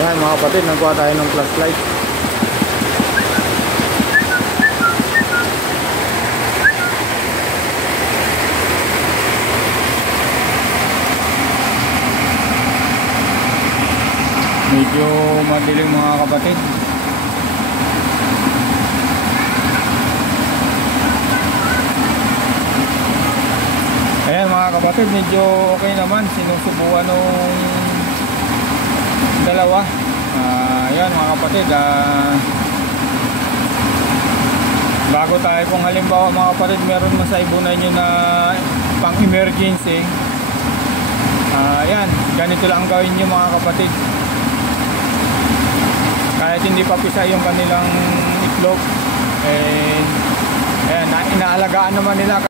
Ayan mga kapatid, nagkuha tayo ng flashlight. Medyo madilim mga kapatid. Ayan mga kapatid, medyo okay naman. Sinusubuan nung dalawa. Ayan mga kapatid, bago tayo, kung halimbawa mga kapatid meron mo sa ibunan nyo na pang emergency, ayan, ganito lang gawin nyo mga kapatid. Kahit hindi pa pisa yung kanilang itlog, ayan, inaalagaan naman nila.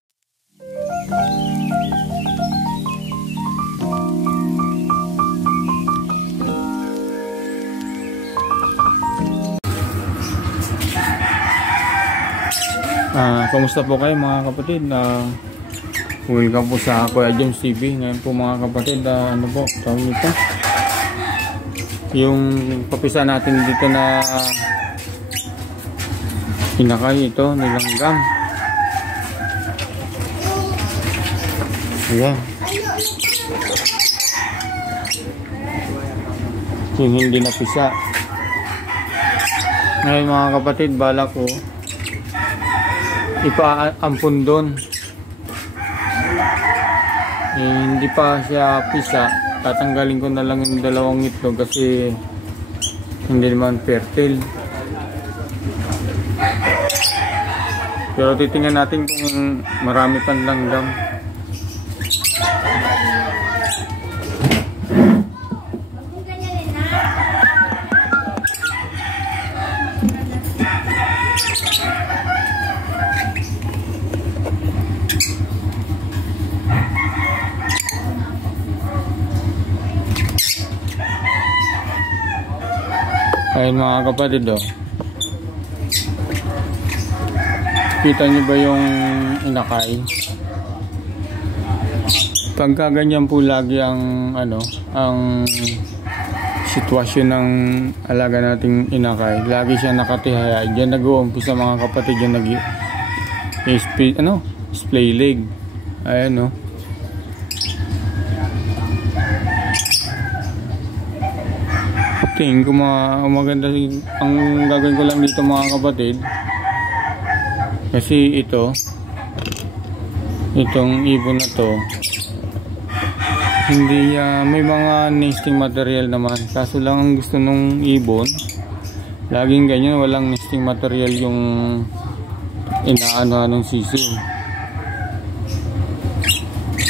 Kamusta po kayo mga kapatid? Welcome po sa Kuya James TV. Ngayon po mga kapatid, ano po tawag nito, yung papisa natin dito na hinakay, ito nilanggam. Ayan, yung hindi napisa. Ngayon mga kapatid, balak ko ipaampun doon. Hindi pa siya pisa, tatanggalin ko na lang yung dalawang itlog kasi hindi naman fertile. Pero titingnan natin kung marami pang langgam. Ayun mga kapatid, kita nyo ba yung inakay? Pagka ganyan po lagi ang ang sitwasyon ng alaga nating inakay, lagi siya nakatihaya. Diyan nag-uumpisa mga kapatid yung splay leg. Ayan tingin ko maganda. Ang gagawin ko lang dito mga kapatid, kasi itong ibon na to, hindi may mga nesting material naman, kaso lang ang gusto nung ibon laging ganyan, walang nesting material yung inaano ng siso.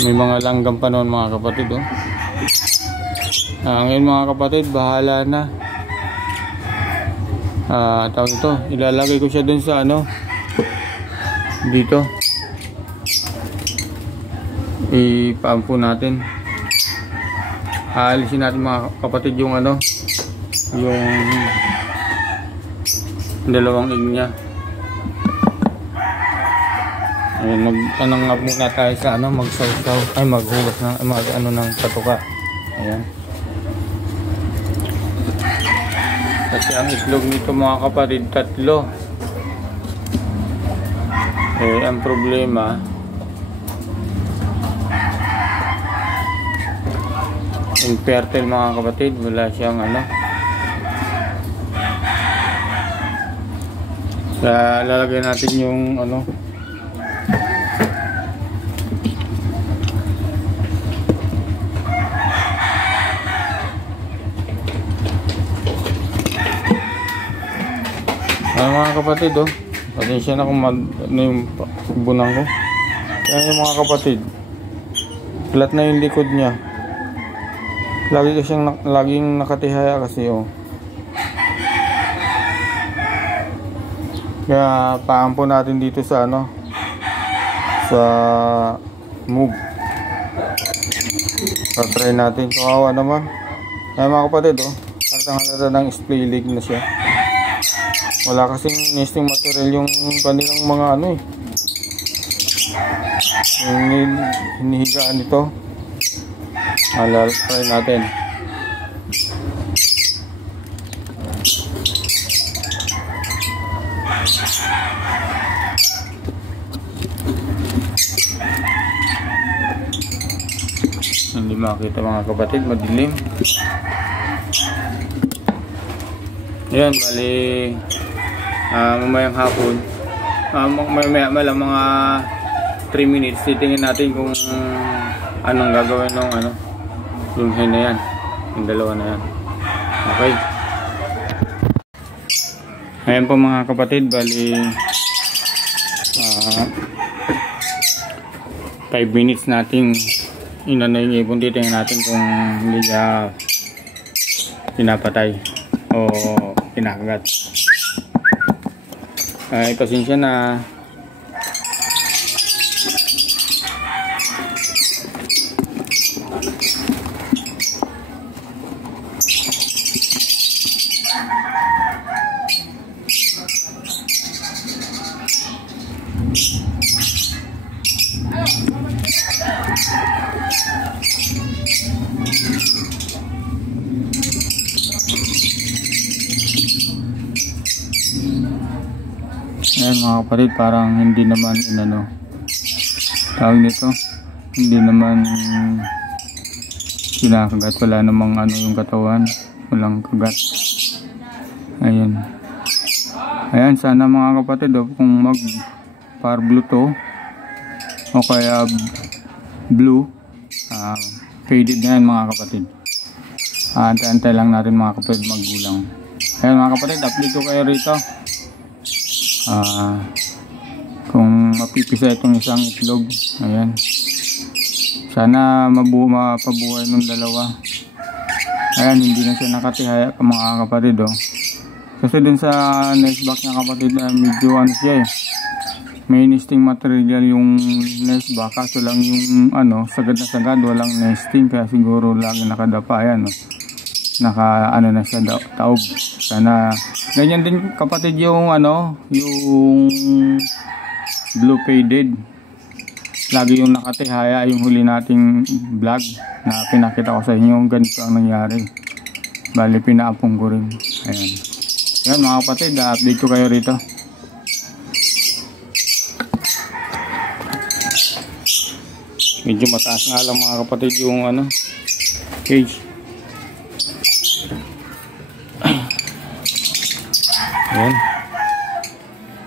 May mga langgam pa noon mga kapatid. Ngayon mga kapatid, bahala na. Tawag ito, ilalagay ko siya dun sa dito. Ipaampo natin. Aalisin natin mga kapatid yung yung dalawang egg niya. Ayun, mag-anong muna tayo sa magsaw-saw, ay maghugas na, ng patuka. Ayan. Kasi ang itlog nito mga kapatid, 3. Ang problema, infertile mga kapatid, wala siyang kaya lalagay natin yung mga kapatid, pasensya na kung yung bunang ko. Kaya yung mga kapatid, flat na yung likod niya, laging nakatihaya kasi kaya paampo natin dito sa sa move. Try natin, kawawa naman. Kaya mga kapatid, halata ng splay leg na siya. Wala kasing nesting material yung kanilang mga yung hinihigaan nito. Try natin. makita mga kapatid, madilim. Ayan, bali mamayang hapon, maya mga 3 minutes, titingin natin kung anong gagawin ng yung hen na yan, yung dalawa na yan. Okay. Ayan po mga kapatid, bali 5 minutes nating yung ibon, titingnan natin kung hindi niya pinapatay o pinakagat. Pasensya na. Ayan mga kapatid, parang hindi naman tawag nito, hindi naman kinakagat, wala namang yung katawan, walang kagat. Ayan, sana mga kapatid kung mag par blue to o kaya blue, faded na yan mga kapatid. Antay-antay lang natin mga kapatid maggulang. Ayan mga kapatid, update ko kayo rito kung mapipisa itong isang itlog. Ayan, sana mapabuhay ng dalawa. Ayan, hindi na siya nakatihaya mga kapatid kasi dun sa nest box niya kapatid, medyo siya may nesting material yung nest box, kaso lang yung sagad na sagad, walang nesting, kaya siguro lagi nakadapa. Ayan naka na siya taob. Sana ganyan din kapatid yung yung blue faded, lagi yung nakatihaya. Yung huli nating vlog na pinakita ko sa inyo, ganito ang nangyari, bali pinaapong ko rin. Ayan mga kapatid, update ko kayo rito. Medyo mataas nga lang mga kapatid yung cage. Ayan,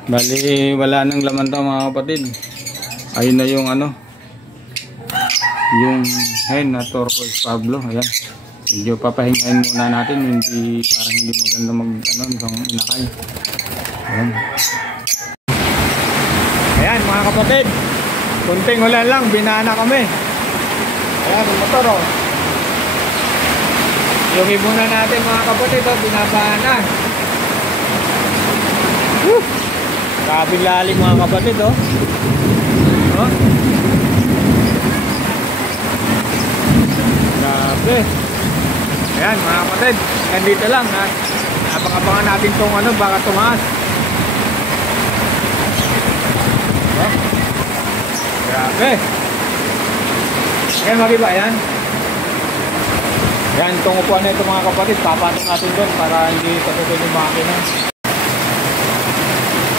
bali wala nang laman to mga kapatid. Ayun na yung yung hen na turquoise Pablo. Ayan, medyo papahingahin muna natin, parang hindi maganda itong inakay. Ayan mga kapatid, kunting ulan lang, binana kami. Ayan yung motor yung ibunan natin mga kapatid binabana. Grabe lalim mga kapatid grabe. Ayan mga kapatid, nandito lang abang-abangan natin tong baka tumaas. Grabe. Ayan magiba yan. Ayan itong upuan na ito mga kapatid, papatong natin doon para hindi tatutun yung makina.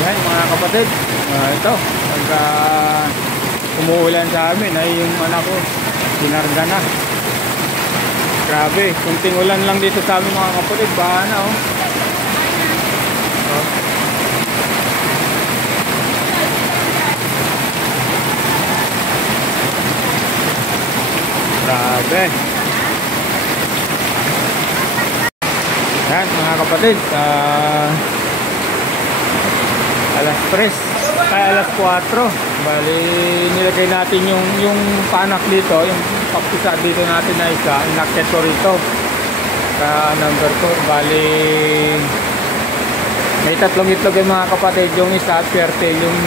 Ayan mga kapatid, ito pagka umuulan sa amin ay yung anak ko sinarga na. Grabe, kunting ulan lang dito sa amin mga kapatid, bahana grabe. Ayan mga kapatid, alas 3 kaya alas 4, bali nilagay natin yung panak dito, yung papisa dito natin na isa, inakit ko rito sa number 2. Bali may 3 itlog yung mga kapatid, yung isa fertile, yung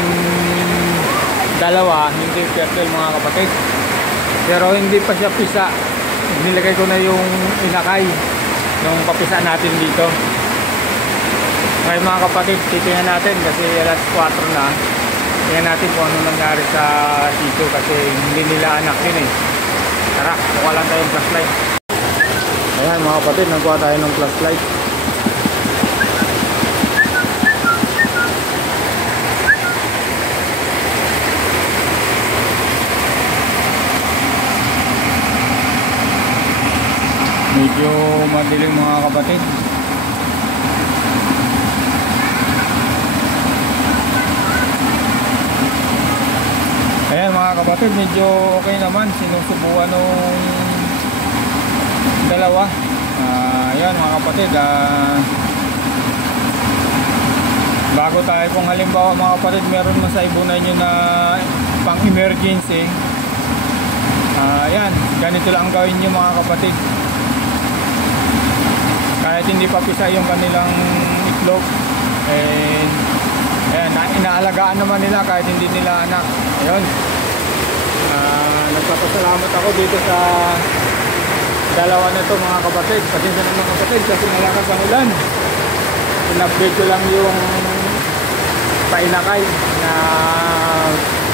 dalawa hindi fertile mga kapatid, pero hindi pa siya pisa. Nilagay ko na yung inakay, yung papisa natin dito. Ngayon mga kapatid, titingnan natin kasi alas 4 na. Tingnan natin kung ano nangyari sa sito kasi hindi nila anak yun Tara, kuha lang tayo ng flashlight. Ayan mga kapatid, nagkuha tayo ng flashlight. Medyo madilim mga kapatid. Ayan mga kapatid, medyo okay naman. Sinusubuan nung dalawa. Ayan mga kapatid, bago tayo kung halimbawa mga kapatid meron mo sa ibunan nyo na pang emergency, ayan, ganito lang gawin nyo mga kapatid. Kahit hindi pa pisa yung kanilang itlog, ayan, inaalagaan naman nila kahit hindi nila anak. Ayun, nagpapasalamat ako dito sa dalawa na to mga kapatid. Pasensya na mga kapatid kasi nalakas ang ulan. In-update ko lang yung painakay na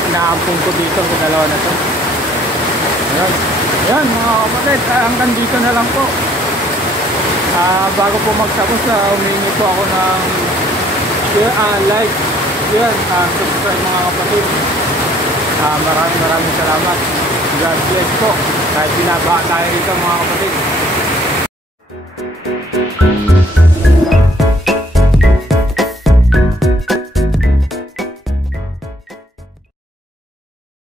inaampun ko dito sa dalawa na to. Ayun, ayan mga kapatid, hanggang dito na lang po. Bago po magtapos, humingi po ako ng like, share, subscribe mga kapatid. Maraming salamat. God bless po. Kahit binaba tayo rito mga kapatid.